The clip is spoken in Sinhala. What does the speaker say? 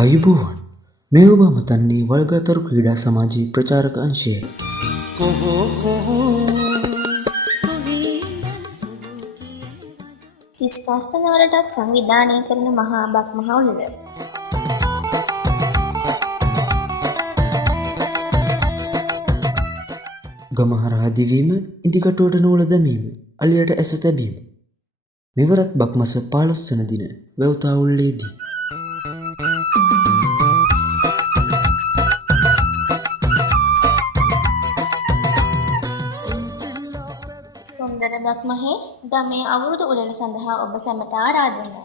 ආයුබෝවන් මේ ඔබ මතන්නේ වල්ගතරු ක්‍රීඩා සමාජයේ ප්‍රචාරක අංශය. තිස්පස්සන වලටත් සංවිධානය කරන මහා බක් මහවුල. ගම හරහා දිවීම, ඉදිකටුවට නූල දැමීම, අලියට ඇස තැබීම. මෙවරත් බක් මස 15 වන දින වැව්තාවුල්ලේදී සුන්දර බක් මහේ ගමේ අවුරුදු උළෙල සඳහා ඔබ සැමට ආරාධනා.